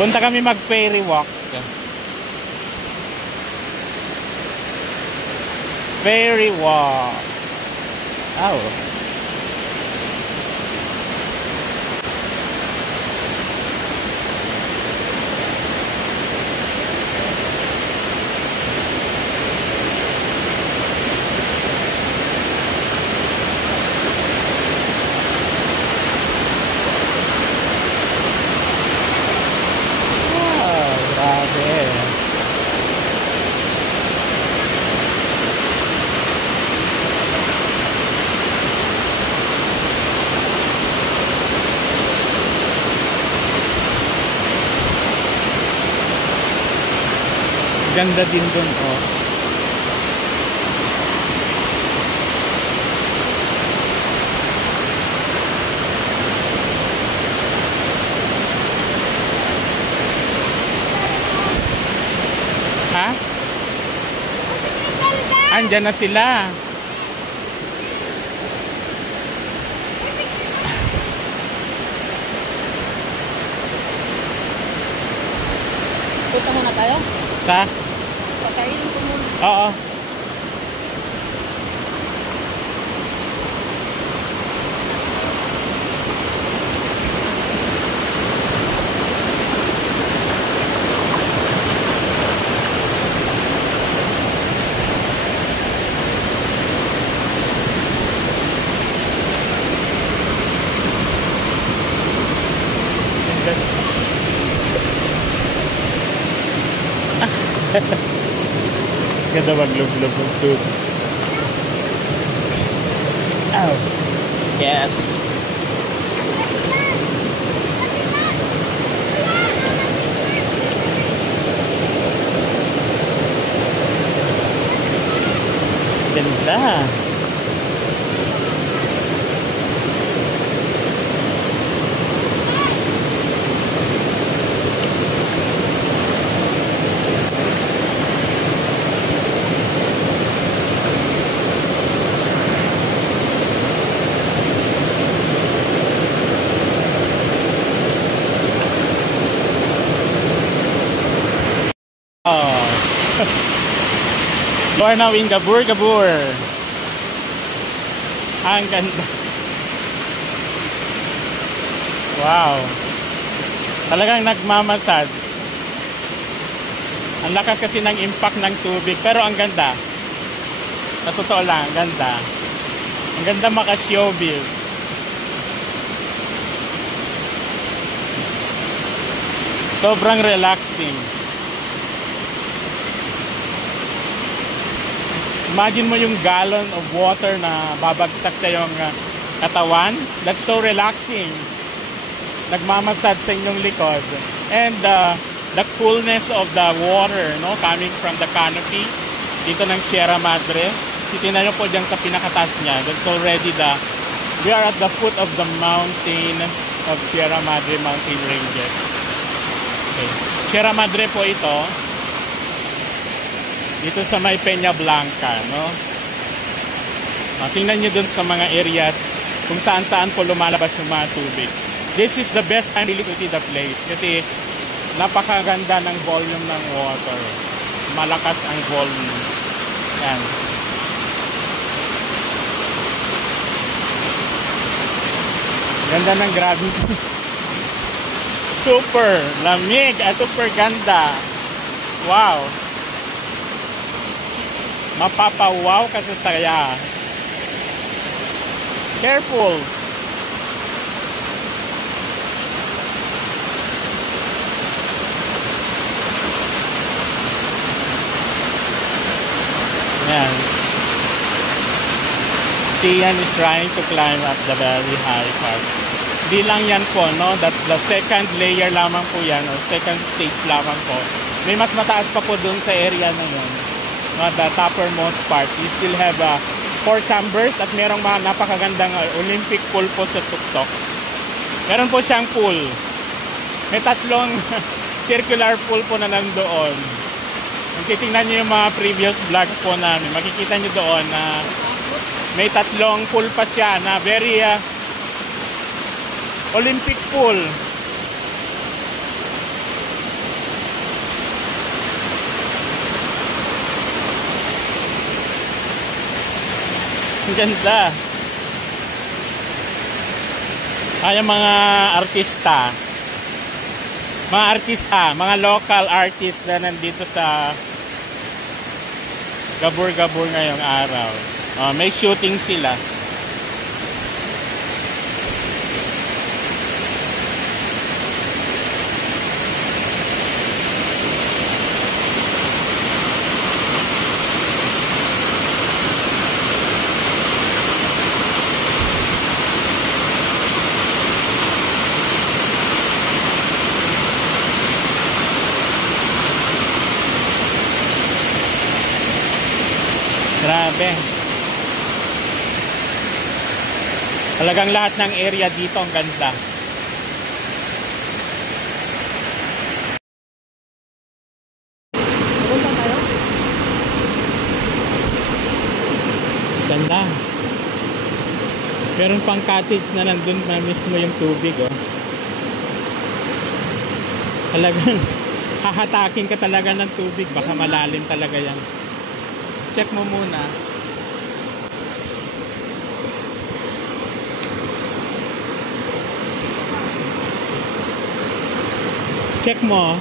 Punta kami mag ferry walk. Ferry walk. Oh. Ganda din dun, oh. Ha? Andyan na sila. Punta muna tayo? Sa? Pakainin ko muna. Oo. Ganda maglub-lub ng tube. Oh. Yes. Ganda. Oh. Lorna Wing Gabur. Ang ganda. Wow. Talagang nagmamasad. Ang lakas kasi ng impact ng tubig. Pero ang ganda. Sa totoo lang, ang ganda. Ang ganda maka-showbiz. Sobrang relaxing. Imagine mo yung gallon of water na babagsak sa iyong katawan. That's so relaxing. Nagmamasad sa inyong likod. And the coolness of the water, no, coming from the canopy dito ng Sierra Madre. Titingnan nyo po dyan sa pinakataas niya. That's already we are at the foot of the mountain of Sierra Madre mountain ranges. Okay. Sierra Madre po ito. Dito sa may Peña Blanca, no? Tingnan nyo dun sa mga areas kung saan-saan po lumalabas yung mga tubig. This is the best time really to see the place kasi napakaganda ng volume ng water. Malakas ang volume. Yan. Ganda ng gravity. Super lamig at super ganda. Wow. Mapapawaw ka sa saya. Careful. Yan. Tian is trying to climb up the very high part. Di lang yan po, no? That's the second layer lamang po yan, or second stage lamang po. May mas mataas pa po dun sa area na yun. The toppermost part. You still have 4 chambers at merong mga napakagandang Olympic pool po sa tuktok. Meron po siyang pool. May 3 circular pool po na nandoon. Kung titingnan nyo yung mga previous vlogs po namin, makikita nyo doon na may 3 pool pa siya na very Olympic pool. Ang ganda. Ay, mga artista. Mga local artist na nandito sa Gabur-Gabur ngayong araw. May shooting sila. Grabe. Talagang lahat ng area dito ang ganda. Pupunta tayo? Ganda. Meron pang cottage na nandun na mismo yung tubig, oh. Talagang hahatakin ka talaga ng tubig. Baka malalim talaga yan. Check mo muna. Check mo.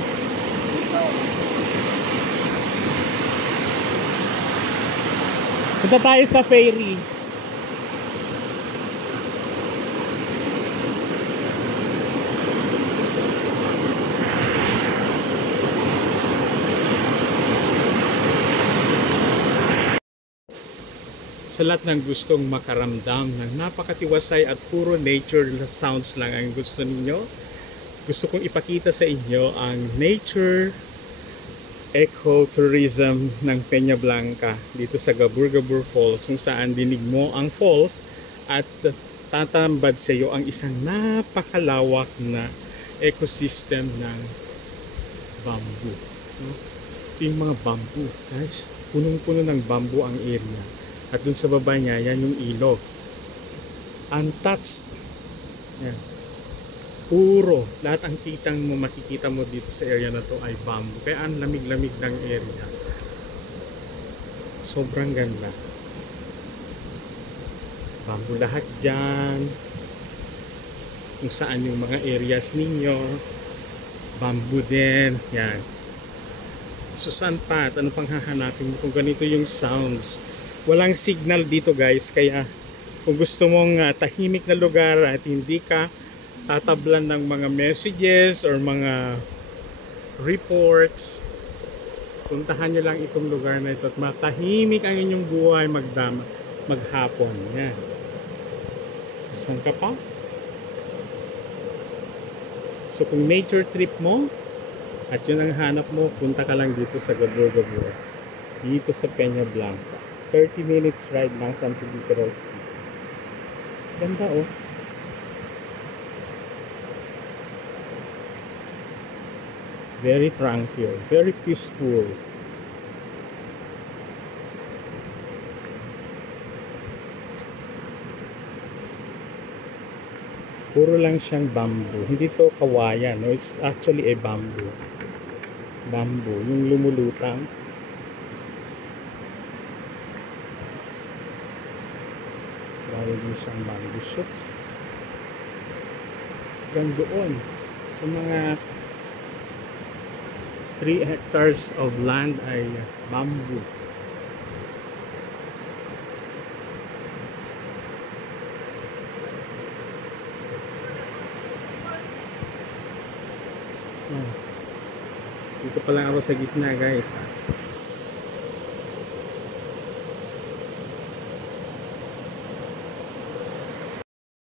Punta tayo sa ferry. Sa lahat ng gustong makaramdam ng napakatiwasay at puro nature sounds lang ang gusto ninyo, gusto kong ipakita sa inyo ang nature ecotourism ng Peña Blanca dito sa Gabur-Gabur Falls, kung saan dinig mo ang falls at tatambad sa iyo ang isang napakalawak na ecosystem ng bamboo. Ito yung mga bamboo, guys. Punong-puno ng bamboo ang area. At dun sa baba niya, yan yung ilog. Untouched. Yan. Puro. Lahat ang makikita mo dito sa area na to ay bamboo. Kaya ang lamig-lamig ng area. Sobrang ganda. Bamboo lahat dyan. Kung saan yung mga areas ninyo. Bamboo din. Yan. So saan pa? At ano pang hahanapin mo kung ganito yung sounds? Walang signal dito, guys, kaya kung gusto mong tahimik na lugar at hindi ka tatablan ng mga messages or mga reports, puntahan nyo lang itong lugar na ito at matahimik ang inyong buhay maghapon. Yan. Saan ka pa? So kung nature trip mo at yun ang hanap mo, punta ka lang dito sa Gabur-Gabur, dito sa Peña Blanca. 30 minutes ride lang from Literal Sea. Ganda, oh. Very tranquil, very peaceful. Puro lang siyang bamboo. Hindi to kawayan, no? It's actually a bamboo. Bamboo, yung lumulutang. Lalo din siyang bamboo shoots. Hanggang doon sa mga 3 hectares of land ay bamboo. Dito pa lang ako sa gitna, guys.